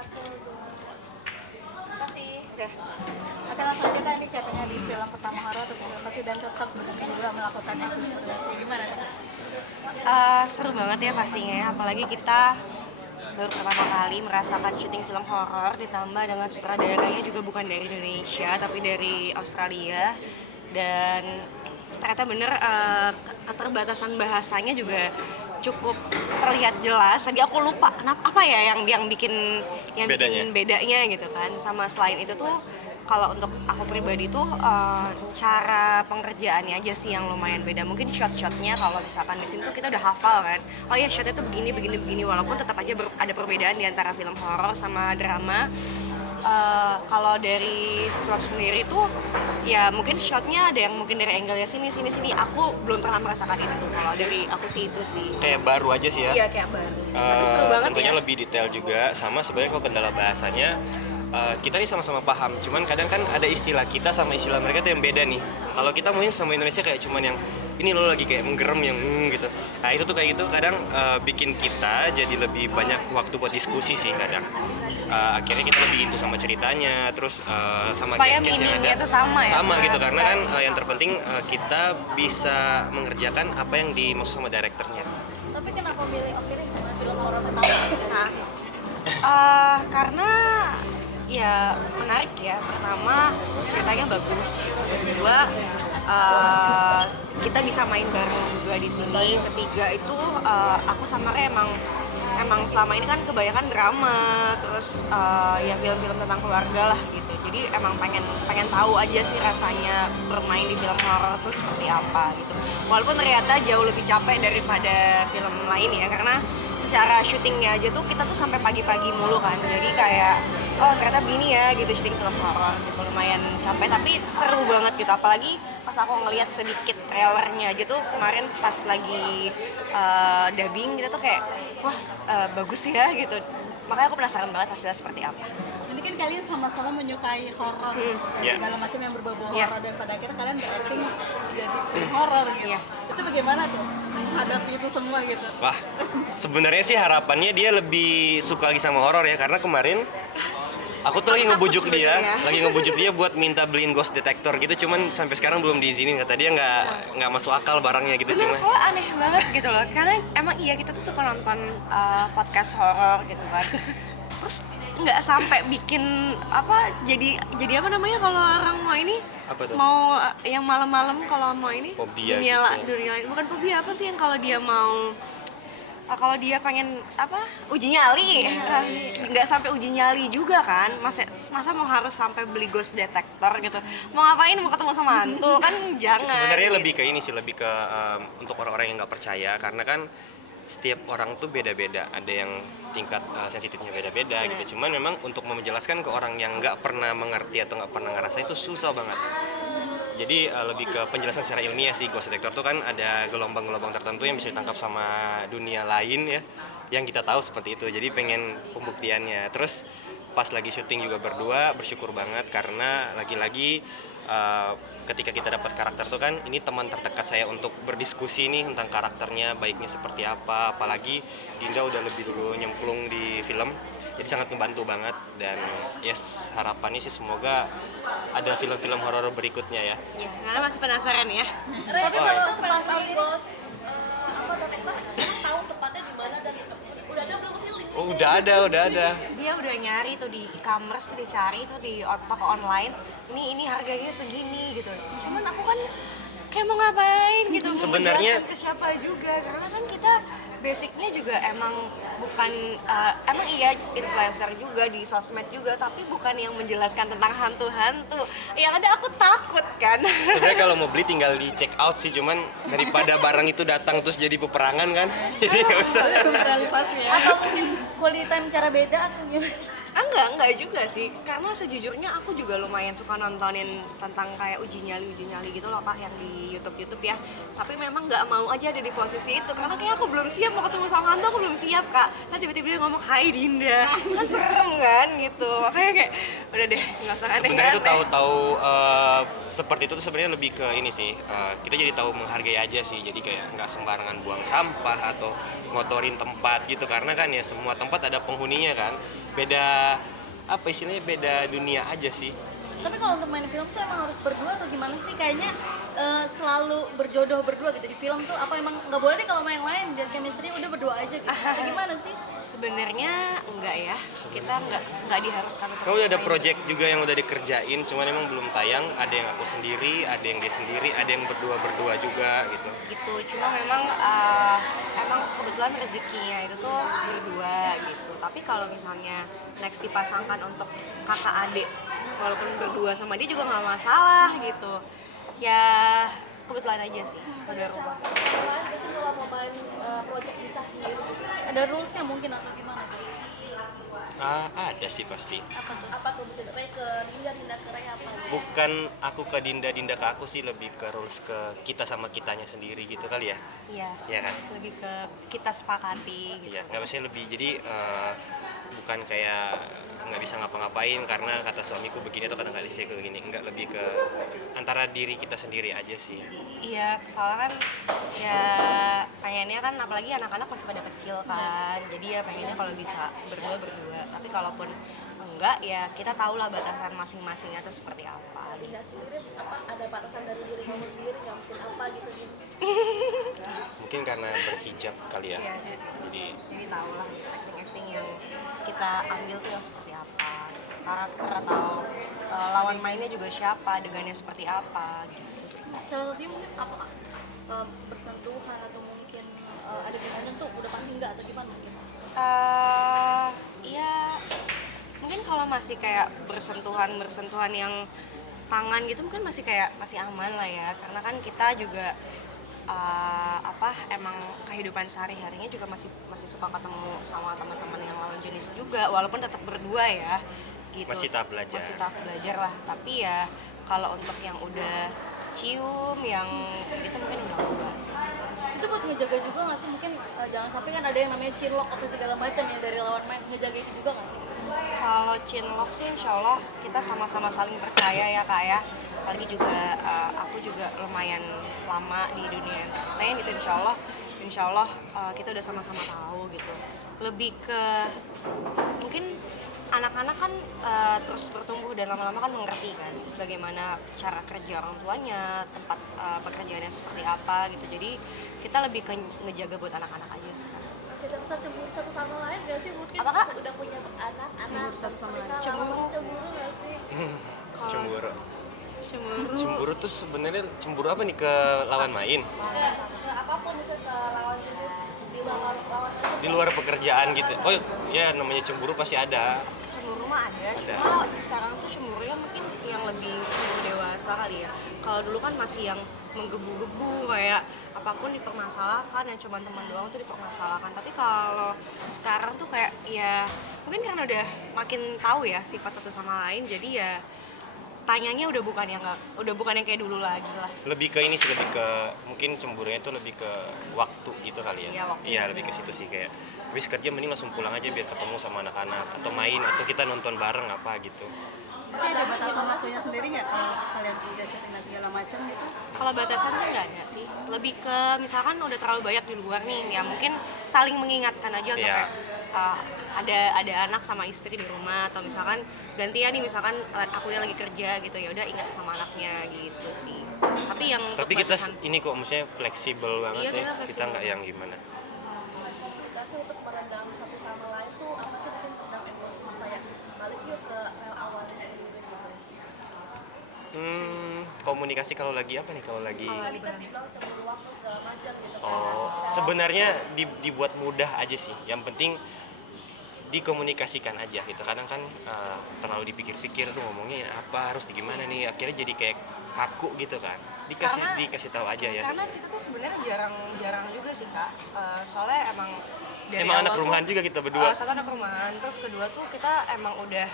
Satu, dua. Makasih. Oke. Oke, langsung aja ini katanya di film pertama horor terus terima kasih dan tetap juga melakukan episode. Gimana? Seru banget ya pastinya, apalagi kita baru pertama kali merasakan syuting film horor, ditambah dengan sutradaranya juga bukan dari Indonesia tapi dari Australia. Dan ternyata bener keterbatasan bahasanya juga cukup terlihat jelas. Tadi aku lupa kenapa apa ya yang bikin bikin bedanya gitu kan. Sama selain itu tuh kalau untuk aku pribadi tuh cara pengerjaannya aja sih yang lumayan beda. Mungkin shot-shotnya kalau misalkan di sini tuh kita udah hafal kan. Oh ya shotnya tuh begini begini begini, walaupun tetap aja ada perbedaan di antara film horor sama drama. Kalau dari Stuart sendiri tuh ya mungkin shotnya ada yang mungkin dari angle-nya sini sini sini. Aku belum pernah merasakan itu. Kalau dari aku sih itu sih. Kayak baru aja sih ya. Iya kayak baru. Tapi seru banget tentunya ya. lebih detail juga, sama sebenarnya kalau kendala bahasanya kita nih sama-sama paham, cuman kadang kan ada istilah kita sama istilah mereka tuh yang beda nih. Kalau kita mungkin sama Indonesia kayak cuman yang ini lo lagi kayak menggerem yang gitu. Nah itu tuh kayak gitu kadang bikin kita jadi lebih banyak waktu buat diskusi sih kadang. Akhirnya kita lebih into sama ceritanya, terus sama case-case yang ada tuh sama ya, sama gitu karena kan yang terpenting kita bisa mengerjakan apa yang dimaksud sama direkturnya. Tapi kenapa pilih sama film horor pertama? Karena ya menarik ya. Pertama ceritanya bagus, kedua kita bisa main bareng juga di sini. Ketiga itu aku sama Re emang selama ini kan kebanyakan drama, terus ya film-film tentang keluarga lah gitu. Jadi emang pengen tahu aja sih rasanya bermain di film horor tuh seperti apa gitu. Walaupun ternyata jauh lebih capek daripada film lain ya, karena secara syutingnya aja tuh kita tuh sampai pagi-pagi mulu kan. Jadi kayak oh ternyata begini ya gitu syuting film horor gitu, lumayan capek tapi seru banget gitu. Apalagi pas aku ngelihat sedikit trailernya aja tuh kemarin pas lagi dubbing gitu tuh kayak wah bagus ya gitu. Makanya aku penasaran banget hasilnya seperti apa. Ini kan kalian sama-sama menyukai horor, segala macam yang berbau horor dan pada akhirnya kalian berakting jadi horor gitu. Itu bagaimana tuh menghadapi itu semua gitu? Wah, sebenarnya sih harapannya dia lebih suka lagi sama horor ya, karena kemarin aku tuh lagi ngebujuk dia buat minta beliin ghost detector gitu, cuman sampai sekarang belum diizinin, kata dia nggak masuk akal barangnya gitu. Bener, Cuma soalnya aneh banget gitu loh, karena emang iya kita tuh suka nonton podcast horor gitu kan, terus nggak sampai bikin apa jadi apa namanya kalau orang mau ini apa tuh? Mau yang malam-malam kalau mau ini Fobia dunia gitu. dunia lain, bukan fobia, apa sih yang kalau dia mau kalau dia pengen apa uji nyali, nggak sampai uji nyali juga kan, masa mau harus sampai beli ghost detector gitu, mau ngapain, mau ketemu sama hantu kan jangan. Sebenarnya gitu. lebih ke ini sih, lebih ke untuk orang-orang yang nggak percaya, karena kan setiap orang tuh beda-beda, ada yang tingkat sensitifnya beda-beda gitu. Cuman memang untuk menjelaskan ke orang yang nggak pernah mengerti atau nggak pernah ngerasa itu susah banget. Jadi lebih ke penjelasan secara ilmiah sih. Ghost detector tuh kan ada gelombang-gelombang tertentu yang bisa ditangkap sama dunia lain ya, yang kita tahu seperti itu. Jadi pengen pembuktiannya. Terus pas lagi syuting juga berdua bersyukur banget karena lagi-lagi ketika kita dapat karakter tuh kan ini teman terdekat saya untuk berdiskusi nih tentang karakternya baiknya seperti apa, apalagi Dinda udah lebih dulu nyemplung di film, jadi sangat membantu banget. Dan yes, harapannya sih semoga ada film-film horor berikutnya ya. Ya, karena masih penasaran ya. Tapi kalau setelah Ghost detector tahu tepatnya di mana dan udah ada belum sih link? Oh, udah ada. Dia udah nyari tuh di e-commerce, dia cari tuh di toko online, ini harganya segini gitu. Cuman aku kan kayak mau ngapain gitu, mau Sebenarnya- menjelaskan ke siapa juga, karena kan kita basicnya juga emang bukan emang iya influencer juga di sosmed juga, tapi bukan yang menjelaskan tentang hantu-hantu. Yang ada aku takut kan. Sebenarnya kalau mau beli tinggal di check out sih, cuman daripada barang itu datang terus jadi peperangan kan, jadi nggak usah. realisasi ya. Atau mungkin quality time cara beda atau gimana? Enggak juga sih, karena sejujurnya aku juga lumayan suka nontonin tentang kayak uji nyali gitu loh Pak, yang di YouTube ya. Tapi memang nggak mau aja ada di posisi itu, karena kayak aku belum siap mau ketemu sama hantu, aku belum siap Kak. Nah tiba-tiba dia ngomong, hai Dinda, kan serem kan gitu. Makanya kayak Udah deh, nggak usah Sebenarnya tuh aneh-aneh. tahu-tahu seperti itu tuh sebenarnya lebih ke ini sih, kita jadi tahu menghargai aja sih, jadi kayak nggak sembarangan buang sampah atau ngotorin tempat gitu, karena kan ya semua tempat ada penghuninya kan, beda apa istilahnya, beda dunia aja sih. Tapi kalau untuk main film tuh emang harus berdua atau gimana sih? Kayaknya selalu berjodoh berdua gitu di film tuh, apa emang nggak boleh deh kalau main yang lain biar chemistry udah berdua aja gitu? Atau gimana sih? Sebenarnya enggak ya, kita nggak diharuskan untuk Kau udah ada main. project juga yang udah dikerjain, cuman emang belum tayang, ada yang aku sendiri, ada yang dia sendiri, ada yang berdua-berdua juga gitu. Gitu, cuma memang emang kebetulan rezekinya itu tuh berdua gitu. Tapi kalau misalnya next dipasangkan untuk kakak adik walaupun berdua sama dia juga nggak masalah gitu ya, kebetulan aja sih udah rubah. Sama lain biasanya kalau mau main project bisa sendiri gitu. Ada rulesnya mungkin atau gimana? Ada sih pasti. Apa tuh mungkin kayak ke Dinda ke Ray apa gitu? Bukan aku ke Dinda ke aku sih, lebih ke rules ke kita sama kitanya sendiri gitu kali ya. Iya, Iya kan? lebih ke kita sepakati gitu. Iya, nggak maksudnya lebih, jadi bukan kayak nggak bisa ngapa-ngapain karena kata suamiku begini atau kadang kali saya begini, nggak, lebih ke antara diri kita sendiri aja sih. Iya, soalnya kan ya pengennya kan, apalagi anak-anak masih pada kecil kan, jadi ya pengennya kalau bisa berdua. Tapi kalaupun enggak ya kita tahulah batasan masing-masingnya tuh seperti apa. Dinda sendiri apa ada batasan dari diri kamu sendiri nggak mungkin apa gitu gitu. Mungkin karena berhijab kali ya. Iya, jadi tahulah acting yang kita ambil tuh yang seperti apa, karakter atau lawan mainnya juga siapa, adegannya seperti apa gitu sih. Salah satunya mungkin apa Kak? Bersentuhan atau mungkin ada yang tuh udah pasti enggak atau gimana mungkin? Iya, mungkin kalau masih kayak bersentuhan yang tangan gitu mungkin masih aman lah ya, karena kan kita juga emang kehidupan sehari-harinya juga masih suka ketemu sama teman-teman yang lawan jenis juga, walaupun tetap berdua ya gitu. Masih tahap belajar. Masih tahap belajar lah, tapi ya kalau untuk yang udah cium yang gitu mungkin udah enggak sih. Itu buat ngejaga juga nggak sih? Mungkin jangan sampai kan ada yang namanya chinlock apa segala macam ya dari lawan main, ngejaga itu juga nggak sih? Kalau chinlock sih insya Allah kita sama-sama saling percaya ya Kak ya. Apalagi juga aku juga lumayan lama di dunia entertain itu, insya Allah kita udah sama-sama tahu gitu. Lebih ke mungkin anak-anak kan terus bertumbuh dan lama-lama kan mengerti kan bagaimana cara kerja orang tuanya, tempat pekerjaannya seperti apa gitu. Jadi kita lebih ke ngejaga buat anak-anak aja sekarang. Masih ada rasa cemburu satu sama lain nggak sih mungkin? Apa, Kak? Udah punya anak-anak. Cemburu satu sama lain. Cemburu. Cemburu nggak sih? Cemburu. Cemburu. Cemburu tuh sebenarnya cemburu apa nih, ke lawan main? Ke apapun misalnya ke lawan jenis di luar lawan aja. Di luar pekerjaan gitu. Oh ya, namanya cemburu pasti ada. Cemburu mah ada, cuma sekarang tuh cemburunya mungkin yang lebih cemburu dewasa kali ya. Kalau dulu kan masih yang menggebu-gebu, kayak apapun dipermasalahkan, yang cuma teman doang tuh dipermasalahkan. Tapi kalau sekarang tuh kayak ya mungkin karena udah makin tahu ya sifat satu sama lain, jadi ya tanyanya udah bukan yang kayak dulu lagi lah. Lebih ke ini sih, lebih ke mungkin cemburunya itu lebih ke waktu gitu kali ya. Iya, waktu. Iya, lebih ke situ sih, kayak habis kerja mending langsung pulang aja biar ketemu sama anak-anak atau main atau kita nonton bareng apa gitu. Tapi ada batasan waktunya sendiri nggak kalau kalian udah syuting dan segala macam gitu? Kalau batasan sih nggak ada sih. Lebih ke misalkan udah terlalu banyak di luar nih, ya mungkin saling mengingatkan aja untuk Iya. kayak ada anak sama istri di rumah, atau misalkan gantian nih, misalkan akunya lagi kerja gitu, ya udah ingat sama anaknya gitu sih. Tapi yang untuk Tapi kita batasan- ini kok maksudnya fleksibel banget Iya, ya. kita Kita fleksibel. nggak yang gimana. Komunikasi untuk meredam satu sama lain tuh apa sih, mungkin sedang emosi kayak balik yuk ke rel awalnya sendiri gitu. Komunikasi kalau lagi apa nih, kalau lagi Tadi kan dibilang cemburu waktu segala macam gitu. sebenarnya dibuat mudah aja sih. Yang penting dikomunikasikan aja gitu. Kadang kan terlalu dipikir-pikir tuh ngomongnya apa, harus gimana nih, akhirnya jadi kayak kaku gitu kan. Dikasih tahu aja ya. Karena kita tuh sebenarnya jarang juga sih Kak. Soalnya emang dari Emang anak awal rumahan tuh, juga kita berdua. satu anak rumahan, terus kedua tuh kita emang udah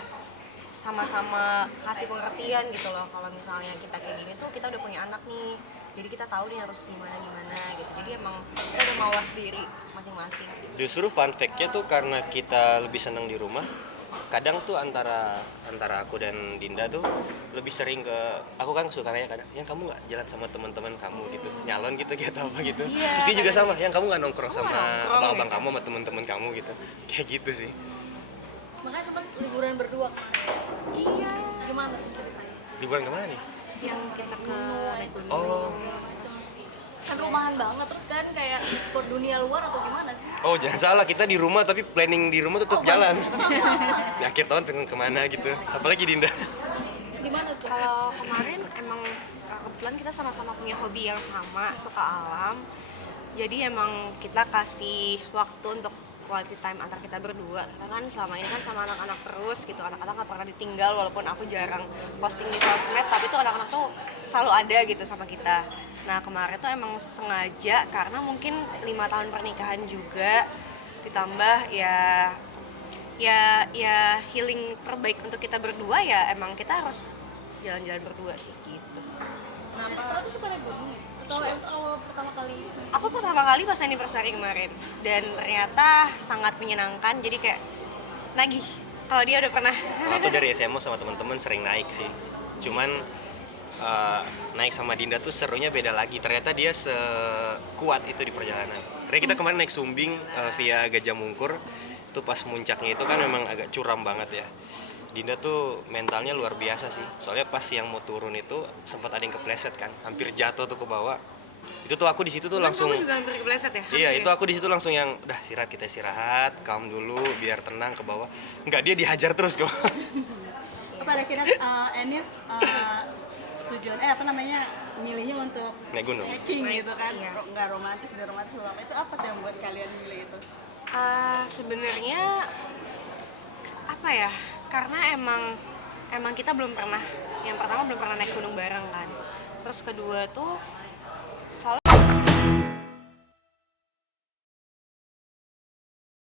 sama-sama kasih pengertian gitu loh. Kalau misalnya kita kayak gini tuh kita udah punya anak nih, jadi kita tahu nih harus gimana gitu. Jadi emang kita udah mawas diri masing-masing gitu. Justru fun fact-nya tuh karena kita lebih senang di rumah, kadang tuh antara aku dan Dinda tuh lebih sering ke, aku kan suka kayak kadang yang kamu nggak jalan sama teman-teman kamu gitu, nyalon gitu kayak apa gitu. Terus dia juga sama, yang kamu nggak nongkrong sama abang-abang kamu sama teman-teman kamu gitu, kayak gitu sih. Makanya sempat liburan berdua. Iya. Gimana tuh ceritanya? Liburan kemana nih? Yang kita ke naik gunung. Oh, Kan rumahan banget terus kan kayak ekspor dunia luar atau gimana sih? oh jangan salah, kita di rumah tapi planning di rumah tetap jalan. banyak. Di akhir tahun pengen kemana gitu, apalagi Dinda. Gimana tuh? Kalau kemarin emang kebetulan kita sama-sama punya hobi yang sama, suka alam. Jadi emang kita kasih waktu untuk quality time antar kita berdua. Karena kan selama ini kan sama anak-anak terus gitu, anak-anak nggak pernah ditinggal walaupun aku jarang posting di sosmed, tapi tuh anak-anak tuh selalu ada gitu sama kita. Nah kemarin tuh emang sengaja karena mungkin 5 tahun pernikahan juga, ditambah ya healing terbaik untuk kita berdua ya emang kita harus jalan-jalan berdua sih gitu. Kenapa? Tuh suka naik gunung ya? Atau itu awal pertama kali? Aku pertama kali pas anniversary kemarin dan ternyata sangat menyenangkan, jadi kayak nagih kalau dia udah pernah. Aku dari SMA sama teman-teman sering naik sih. Cuman naik sama Dinda tuh serunya beda lagi. Ternyata dia sekuat itu di perjalanan. Ternyata kita kemarin naik Sumbing via Gajah Mungkur. Itu pas muncaknya itu kan memang agak curam banget ya. Dinda tuh mentalnya luar biasa sih. Soalnya pas yang mau turun itu sempat ada yang kepleset kan, hampir jatuh tuh ke bawah. Itu tuh aku di situ tuh langsung. Kamu juga hampir kepleset ya? Iya, itu aku di situ langsung yang udah istirahat, kita istirahat, calm dulu biar tenang ke bawah. Enggak, dia dihajar terus kok. Pada akhirnya Enif tujuan apa namanya milihnya untuk Naik gunung. hiking gitu kan, Iya. nggak romantis, udah romantis belum. Itu apa tuh yang buat kalian milih itu? Sebenarnya apa ya? Karena emang kita belum pernah, yang pertama belum pernah naik gunung bareng kan. Terus kedua tuh